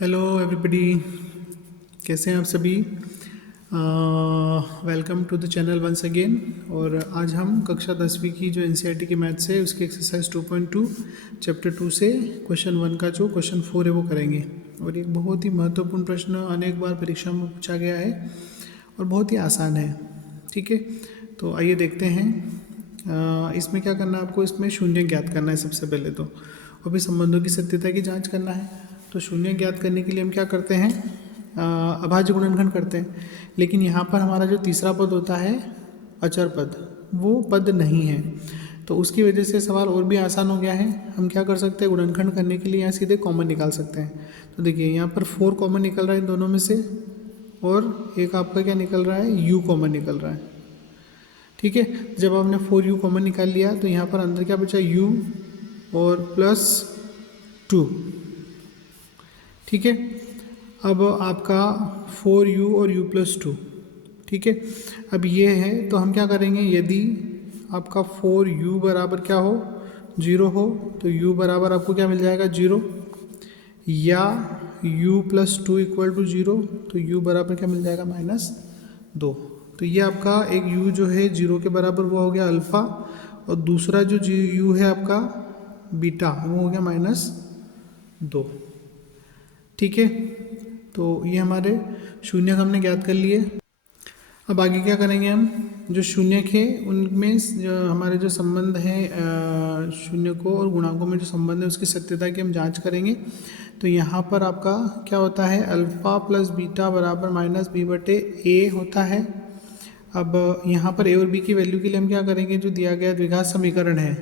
Hello everybody, कैसे हैं आप सभी। Welcome to the channel once again. और आज हम कक्षा 10वीं की जो एनसीईआरटी की मैथ्स है उसकी एक्सरसाइज 2.2 चैप्टर 2 से क्वेश्चन 1 का जो क्वेश्चन 4 है वो करेंगे। और एक बहुत ही महत्वपूर्ण प्रश्न अनेक बार परीक्षा में पूछा गया है और बहुत ही आसान है। ठीक है, तो आइए देखते हैं। इसमें क्या करना है आपको, इसमें शून्य ज्ञात करना है सबसे पहले तो, और फिर संबंधों की सत्यता की जांच करना है। तो शून्य ज्ञात करने के लिए हम क्या करते हैं, अभाज्य गुणनखंड करते हैं। लेकिन यहाँ पर हमारा जो तीसरा पद होता है अचर पद, वो पद नहीं है, तो उसकी वजह से सवाल और भी आसान हो गया है। हम क्या कर सकते हैं, गुणनखंड करने के लिए यहाँ सीधे कॉमन निकाल सकते हैं। तो देखिए यहाँ पर 4 कॉमन निकल रहा है इन दोनों में से, और एक आपका क्या निकल रहा है, u कॉमन निकल रहा है। ठीक है, जब आपने 4u कॉमन निकाल लिया तो यहाँ पर अंदर क्या बचा, u और प्लस 2। ठीक है, अब आपका 4u और u प्लस 2। ठीक है, अब ये है तो हम क्या करेंगे, यदि आपका 4u बराबर क्या हो, 0 हो, तो u बराबर आपको क्या मिल जाएगा, 0। या u प्लस 2 इक्वल टू 0, तो u बराबर क्या मिल जाएगा, -2। तो ये आपका एक u जो है 0 के बराबर वो हो गया अल्फ़ा, और दूसरा जो u है आपका बीटा वो हो गया -2। ठीक है, तो ये हमारे शून्य हमने ज्ञात कर लिए। अब आगे क्या करेंगे, हम जो शून्य है उनमें हमारे जो संबंध हैं शून्य को और गुणांकों में जो संबंध है उसकी सत्यता की हम जांच करेंगे। तो यहाँ पर आपका क्या होता है, अल्फ़ा प्लस बीटा बराबर -b/a होता है। अब यहाँ पर a और b की वैल्यू के लिए हम क्या करेंगे, जो दिया गया द्विघात समीकरण है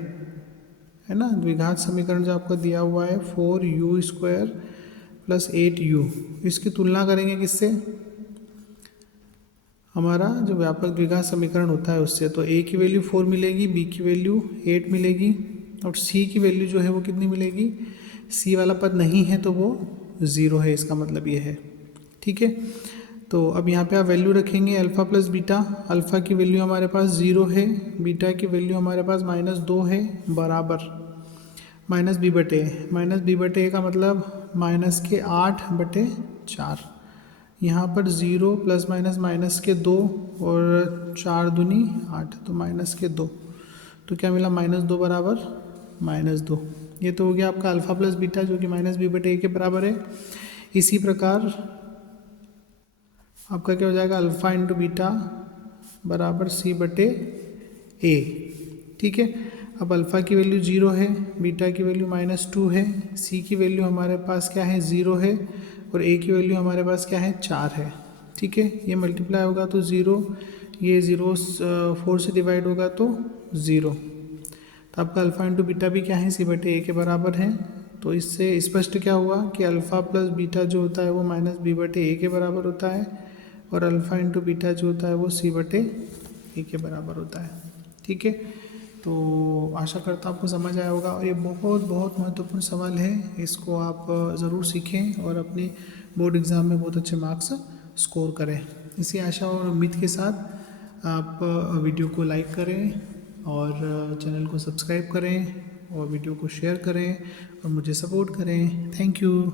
ना, द्विघात समीकरण जो आपको दिया हुआ है 4u² प्लस 8u, इसकी तुलना करेंगे किससे, हमारा जो व्यापक द्विघात समीकरण होता है उससे। तो a की वैल्यू 4 मिलेगी, b की वैल्यू 8 मिलेगी, और c की वैल्यू जो है वो कितनी मिलेगी, c वाला पद नहीं है तो वो 0 है, इसका मतलब ये है। ठीक है, तो अब यहाँ पे आप वैल्यू रखेंगे अल्फ़ा प्लस बीटा। अल्फ़ा की वैल्यू हमारे पास 0 है, बीटा की वैल्यू हमारे पास -2 है, बराबर -b/a का मतलब -8/4। यहाँ पर 0 प्लस माइनस के 2 और 4 दूनी 8, तो -2। तो क्या मिला, -2 बराबर -2। ये तो हो गया आपका अल्फ़ा प्लस बीटा जो कि -b/a के बराबर है। इसी प्रकार आपका क्या हो जाएगा, अल्फ़ा इंटू बीटा बराबर c/a। ठीक है, अब अल्फ़ा की वैल्यू 0 है, बीटा की वैल्यू -2 है, c की वैल्यू हमारे पास क्या है, 0 है, और a की वैल्यू हमारे पास क्या है, 4 है। ठीक है, ये मल्टीप्लाई होगा तो 0, ये 0 4 से डिवाइड होगा तो 0। तो आपका अल्फ़ा इंटू बीटा भी क्या है, c/a के बराबर है। तो इससे स्पष्ट क्या हुआ कि अल्फ़ा प्लस बीटा जो होता है वो -b/a के बराबर होता है, और अल्फ़ा इंटू बीटा जो होता है वो c/a के बराबर होता है। ठीक है, तो आशा करता हूँ आपको समझ आया होगा, और ये बहुत बहुत महत्वपूर्ण सवाल है, इसको आप ज़रूर सीखें और अपने बोर्ड एग्ज़ाम में बहुत अच्छे मार्क्स स्कोर करें। इसी आशा और उम्मीद के साथ आप वीडियो को लाइक करें और चैनल को सब्सक्राइब करें और वीडियो को शेयर करें और मुझे सपोर्ट करें। Thank you.